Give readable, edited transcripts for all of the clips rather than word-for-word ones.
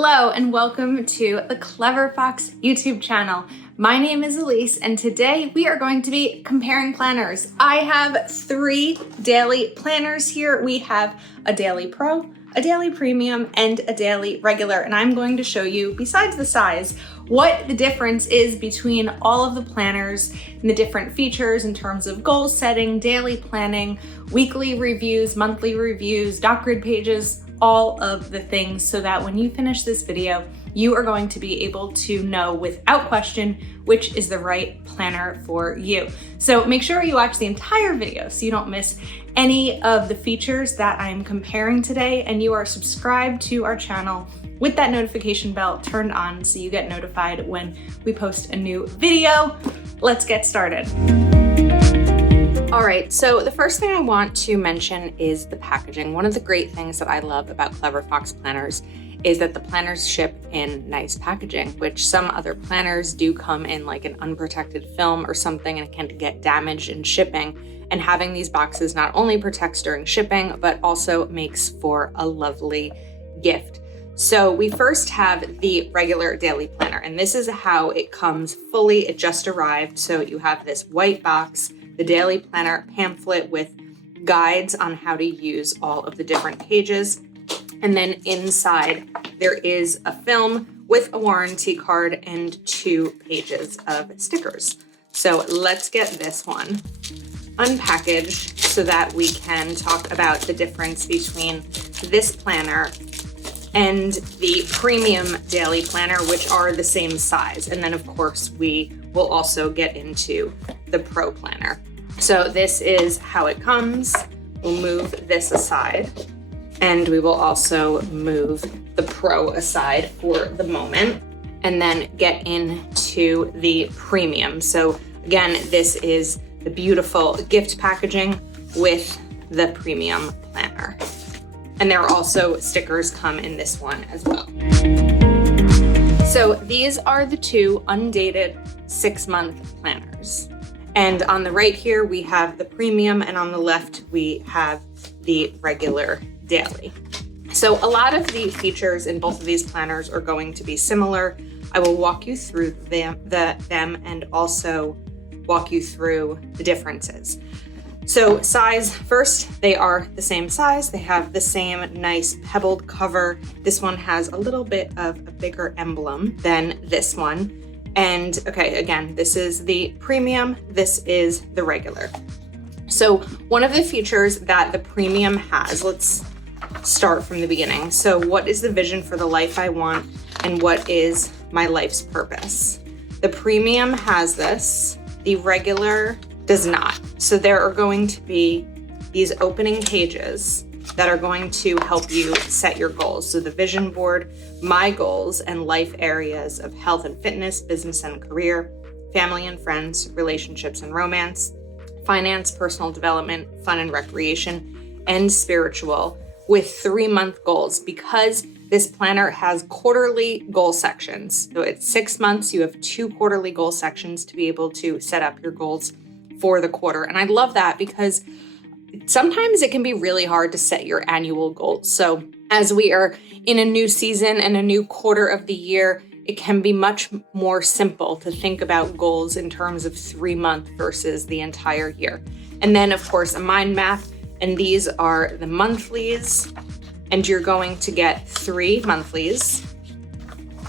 Hello and welcome to the Clever Fox YouTube channel. My name is Ilysse and today we are going to be comparing planners. I have 3 daily planners here. We have a daily pro, a daily premium, and a daily regular, and I'm going to show you, besides the size, what the difference is between all of the planners and the different features in terms of goal setting, daily planning, weekly reviews, monthly reviews, doc grid pages, all of the things, so that when you finish this video, you are going to be able to know without question which is the right planner for you. So make sure you watch the entire video so you don't miss any of the features that I'm comparing today, and you are subscribed to our channel with that notification bell turned on so you get notified when we post a new video. Let's get started. All right, so the first thing I want to mention is the packaging. One of the great things that I love about Clever Fox planners is that the planners ship in nice packaging, which some other planners do come in like an unprotected film or something, and it can get damaged in shipping. And having these boxes not only protects during shipping, but also makes for a lovely gift. So we first have the regular daily planner, and this is how it comes fully. It just arrived. So you have this white box, the daily planner pamphlet with guides on how to use all of the different pages. And then inside there is a film with a warranty card and 2 pages of stickers. So let's get this one unpackaged so that we can talk about the difference between this planner and the premium daily planner, which are the same size. And then of course we will also get into the pro planner. So this is how it comes. We'll move this aside, and we will also move the pro aside for the moment, and then get into the premium. So again, this is the beautiful gift packaging with the premium planner. And there are also stickers come in this one as well. So these are the 2 undated 6-month planners. And on the right here, we have the premium, and on the left, we have the regular daily. So a lot of the features in both of these planners are going to be similar. I will walk you through them and also walk you through the differences. So size, first, they are the same size. They have the same nice pebbled cover. This one has a little bit of a bigger emblem than this one. And okay, again, this is the premium, this is the regular. So one of the features that the premium has, let's start from the beginning. So what is the vision for the life I want, and what is my life's purpose? The premium has this, the regular does not. So there are going to be these opening pages that are going to help you set your goals. So the vision board, my goals and life areas of health and fitness, business and career, family and friends, relationships and romance, finance, personal development, fun and recreation, and spiritual, with 3-month goals. Because this planner has quarterly goal sections. So it's 6 months, you have 2 quarterly goal sections to be able to set up your goals for the quarter. And I love that because sometimes it can be really hard to set your annual goals. So as we are in a new season and a new quarter of the year, it can be much more simple to think about goals in terms of 3-month versus the entire year. And then of course a mind map, and these are the monthlies, and you're going to get 3 monthlies,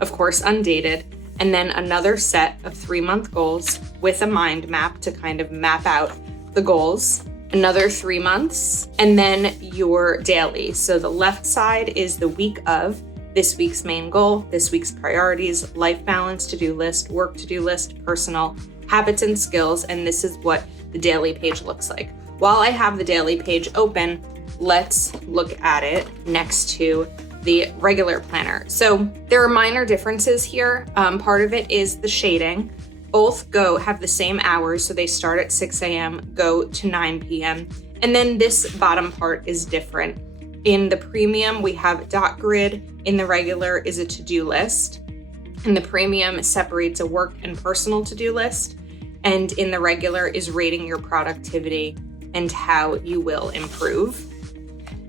of course undated, and then another set of 3-month goals with a mind map to kind of map out the goals. Another 3 months, and then your daily. So the left side is the week of, this week's main goal, this week's priorities, life balance to-do list, work to-do list, personal, habits and skills, and this is what the daily page looks like. While I have the daily page open, let's look at it next to the regular planner. So there are minor differences here. Part of it is the shading. Both have the same hours, so they start at 6 a.m., go to 9 p.m. And then this bottom part is different. In the premium, we have dot grid. In the regular is a to-do list. In the premium, separates a work and personal to-do list. And in the regular is rating your productivity and how you will improve.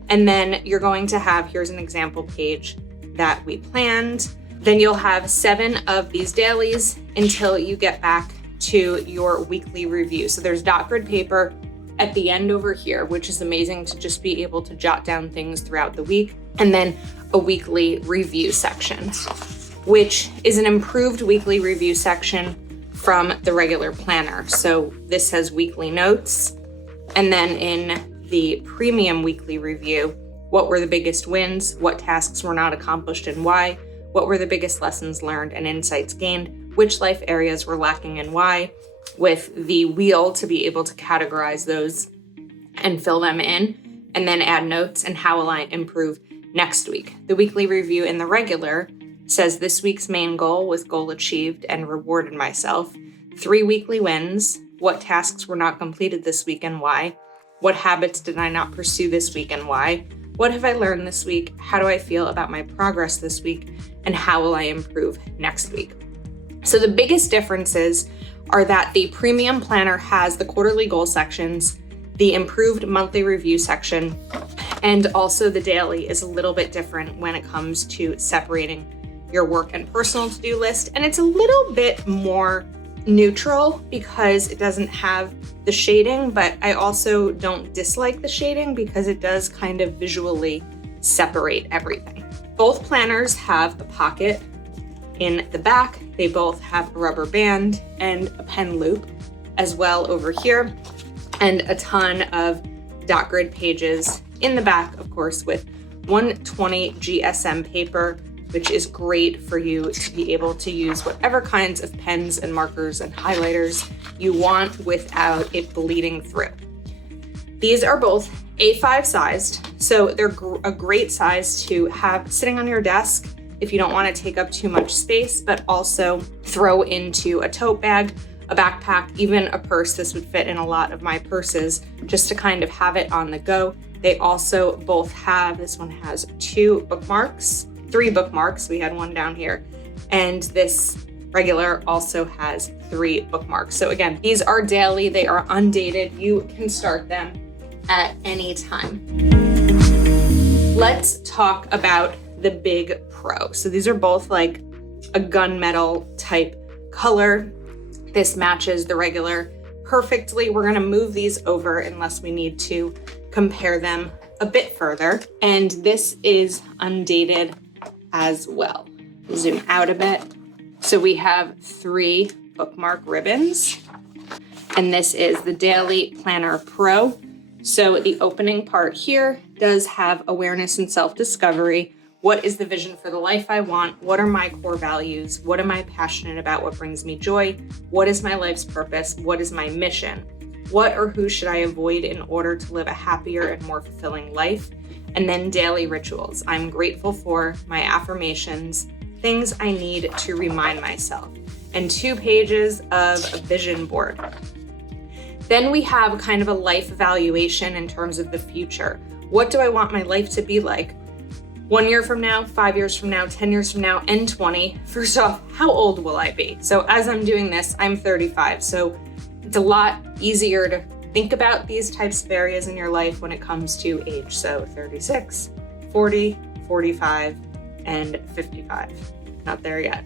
And then you're going to have, here's an example page, that we planned. Then you'll have 7 of these dailies until you get back to your weekly review. So there's dot grid paper at the end over here, which is amazing to just be able to jot down things throughout the week. And then a weekly review section, which is an improved weekly review section from the regular planner. So this has weekly notes. And then in the premium weekly review, what were the biggest wins, what tasks were not accomplished and why, what were the biggest lessons learned and insights gained, which life areas were lacking and why, with the wheel to be able to categorize those and fill them in, and then add notes and how will I improve next week. The weekly review in the regular says this week's main goal was goal achieved and rewarded myself. 3 weekly wins, what tasks were not completed this week and why, what habits did I not pursue this week and why, what have I learned this week, how do I feel about my progress this week, and how will I improve next week. So the biggest differences are that the premium planner has the quarterly goal sections, the improved monthly review section, and also the daily is a little bit different when it comes to separating your work and personal to-do list. And it's a little bit more neutral because it doesn't have the shading, but I also don't dislike the shading because it does kind of visually separate everything. Both planners have a pocket in the back. They both have a rubber band and a pen loop as well over here, and a ton of dot grid pages in the back, of course, with 120 GSM paper, which is great for you to be able to use whatever kinds of pens and markers and highlighters you want without it bleeding through. These are both A5 sized, so they're a great size to have sitting on your desk if you don't want to take up too much space, but also throw into a tote bag, a backpack, even a purse. This would fit in a lot of my purses just to kind of have it on the go. They also both have, this one has 3 bookmarks. We had one down here. And this regular also has 3 bookmarks. So again, these are daily, they are undated. You can start them at any time. Let's talk about the Big Pro. So these are both like a gunmetal type color. This matches the regular perfectly. We're gonna move these over unless we need to compare them a bit further. And this is undated as well. Zoom out a bit. So we have 3 bookmark ribbons, and this is the Daily Planner Pro. So the opening part here does have awareness and self-discovery. What is the vision for the life I want? What are my core values? What am I passionate about? What brings me joy? What is my life's purpose? What is my mission? What or who should I avoid in order to live a happier and more fulfilling life? And then daily rituals. I'm grateful for my affirmations, things I need to remind myself, and 2 pages of a vision board. Then we have kind of a life evaluation in terms of the future. What do I want my life to be like 1 year from now, 5 years from now, 10 years from now, and 20? First off, how old will I be? So as I'm doing this, I'm 35. So it's a lot easier to think about these types of areas in your life when it comes to age. So 36, 40, 45, and 55. Not there yet.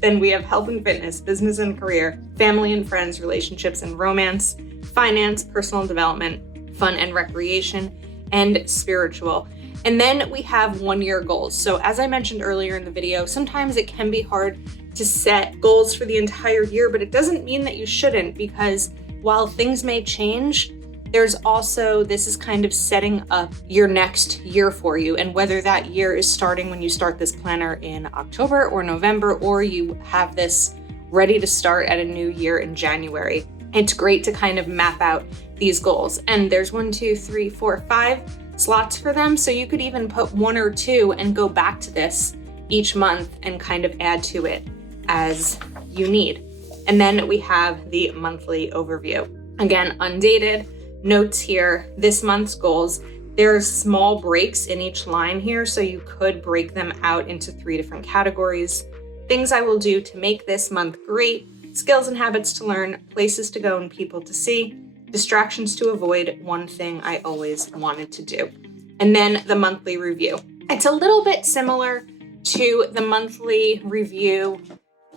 Then we have health and fitness, business and career, family and friends, relationships and romance, finance, personal development, fun and recreation, and spiritual. And then we have 1-year goals. So as I mentioned earlier in the video, sometimes it can be hard to set goals for the entire year, but it doesn't mean that you shouldn't, because while things may change, there's also, this is kind of setting up your next year for you. And whether that year is starting when you start this planner in October or November, or you have this ready to start at a new year in January, it's great to kind of map out these goals. And there's 1, 2, 3, 4, 5 slots for them. So you could even put 1 or 2 and go back to this each month and kind of add to it as you need. And then we have the monthly overview. Again, undated, notes here, this month's goals. There's small breaks in each line here, so you could break them out into 3 different categories. Things I will do to make this month great, skills and habits to learn, places to go and people to see, distractions to avoid, one thing I always wanted to do. And then the monthly review. It's a little bit similar to the monthly review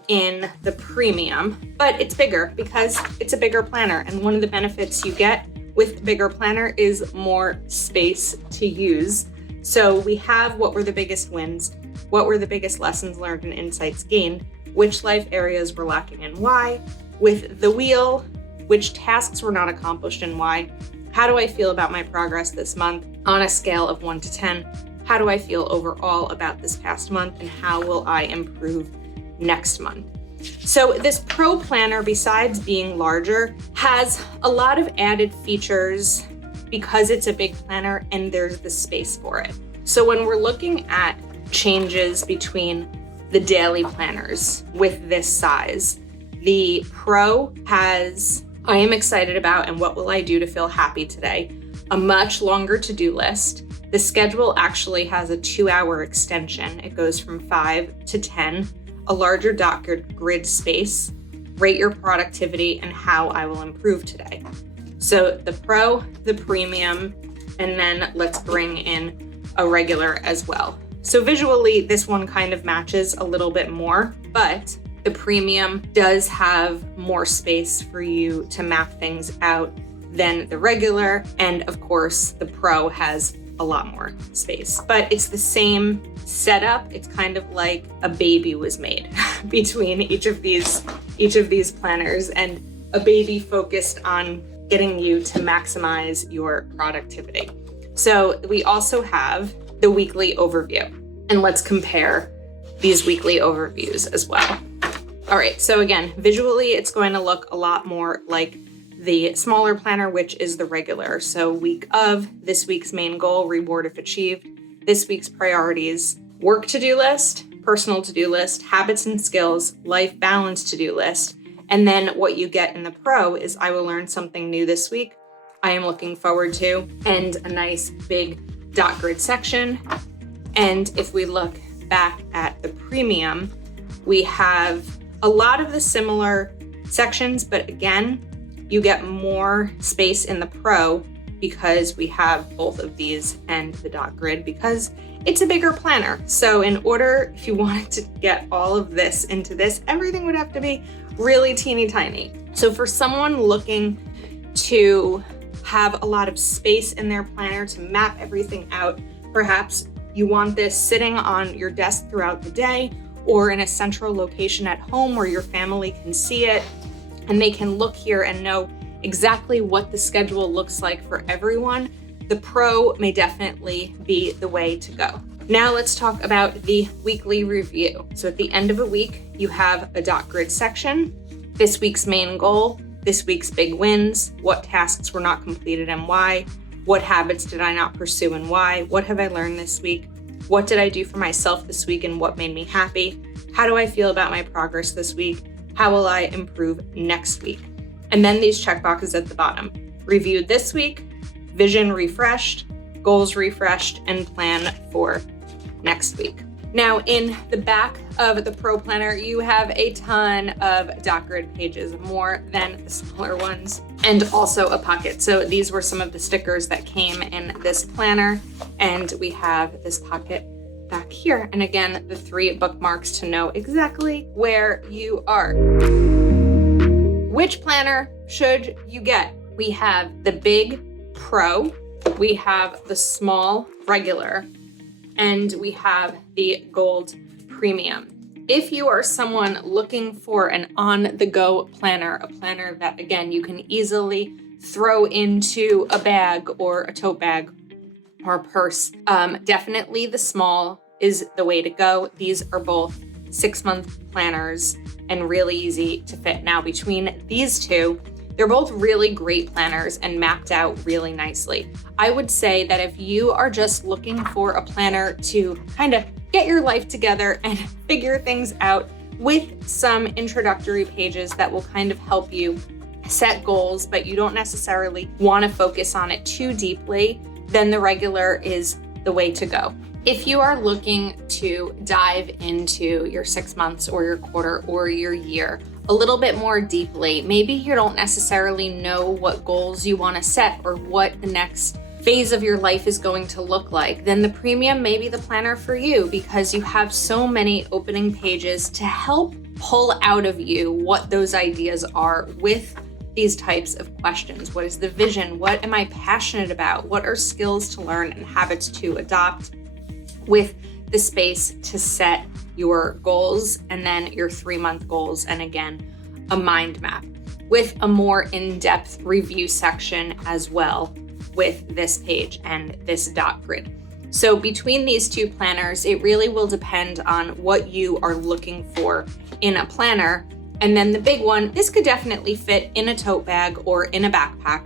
in the premium, but it's bigger because it's a bigger planner. And one of the benefits you get with the bigger planner is more space to use. So we have what were the biggest wins, what were the biggest lessons learned and insights gained, which life areas were lacking and why, with the wheel, which tasks were not accomplished and why, how do I feel about my progress this month on a scale of 1 to 10, how do I feel overall about this past month, and how will I improve next month. So this Pro Planner, besides being larger, has a lot of added features because it's a big planner and there's the space for it. So when we're looking at changes between the daily planners with this size, the Pro has, I am excited about and what will I do to feel happy today, a much longer to-do list. The schedule actually has a 2-hour extension. It goes from 5 to 10, a larger dot grid space, rate your productivity, and how I will improve today. So the Pro, the Premium, and then let's bring in a regular as well. So visually, this one kind of matches a little bit more, but the Premium does have more space for you to map things out than the regular. And of course, the Pro has a lot more space, but it's the same setup. It's kind of like a baby was made between each of these planners, and a baby focused on getting you to maximize your productivity. So we also have the weekly overview, and let's compare these weekly overviews as well. All right, so again, visually, it's going to look a lot more like the smaller planner, which is the regular. So week of, this week's main goal, reward if achieved, this week's priorities, work to-do list, personal to-do list, habits and skills, life balance to-do list. And then what you get in the Pro is I will learn something new this week, I am looking forward to, and a nice big dot grid section. And if we look back at the Premium, we have a lot of the similar sections, but again, you get more space in the Pro because we have both of these and the dot grid because it's a bigger planner. So in order, if you wanted to get all of this into this, everything would have to be really teeny tiny. So for someone looking to have a lot of space in their planner to map everything out, perhaps you want this sitting on your desk throughout the day or in a central location at home where your family can see it and they can look here and know exactly what the schedule looks like for everyone, the Pro may definitely be the way to go. Now let's talk about the weekly review. So at the end of a week, you have a dot grid section, this week's main goal, this week's big wins, what tasks were not completed and why, what habits did I not pursue and why, what have I learned this week, what did I do for myself this week and what made me happy, how do I feel about my progress this week, how will I improve next week? And then these checkboxes at the bottom. Reviewed this week, vision refreshed, goals refreshed, and plan for next week. Now in the back of the Pro Planner, you have a ton of dot grid pages, more than the smaller ones, and also a pocket. So these were some of the stickers that came in this planner, and we have this pocket back here. And again, the 3 bookmarks to know exactly where you are. Which planner should you get? We have the big Pro, we have the small regular, and we have the gold Premium. If you are someone looking for an on-the-go planner, a planner that, again, you can easily throw into a bag or a tote bag or a purse, definitely the small is the way to go. These are both 6-month planners and really easy to fit. Now, between these two, they're both really great planners and mapped out really nicely. I would say that if you are just looking for a planner to kind of get your life together and figure things out with some introductory pages that will kind of help you set goals, but you don't necessarily want to focus on it too deeply, then the regular is the way to go. If you are looking to dive into your 6 months or your quarter or your year a little bit more deeply, maybe you don't necessarily know what goals you want to set or what the next phase of your life is going to look like, then the premium may be the planner for you, because you have so many opening pages to help pull out of you what those ideas are with these types of questions. What is the vision? What am I passionate about? What are skills to learn and habits to adopt, with the space to set your goals and then your 3-month goals, and again, a mind map with a more in-depth review section as well with this page and this dot grid. So between these two planners, it really will depend on what you are looking for in a planner. And then the big one, this could definitely fit in a tote bag or in a backpack,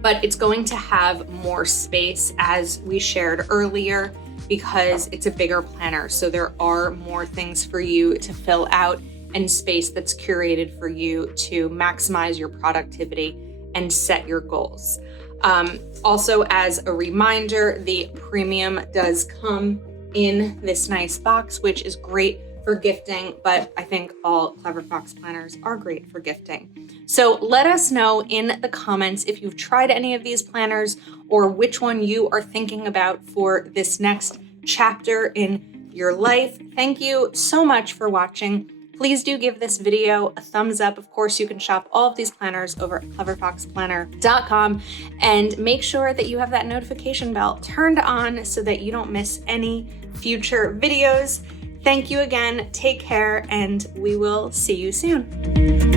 but it's going to have more space, as we shared earlier, because it's a bigger planner. So there are more things for you to fill out and space that's curated for you to maximize your productivity and set your goals. Also, as a reminder, the premium does come in this nice box, which is great for gifting, but I think all Clever Fox planners are great for gifting. So let us know in the comments if you've tried any of these planners or which one you are thinking about for this next chapter in your life. Thank you so much for watching. Please do give this video a thumbs up. Of course, you can shop all of these planners over at cleverfoxplanner.com, and make sure that you have that notification bell turned on so that you don't miss any future videos. Thank you again, take care, and we will see you soon.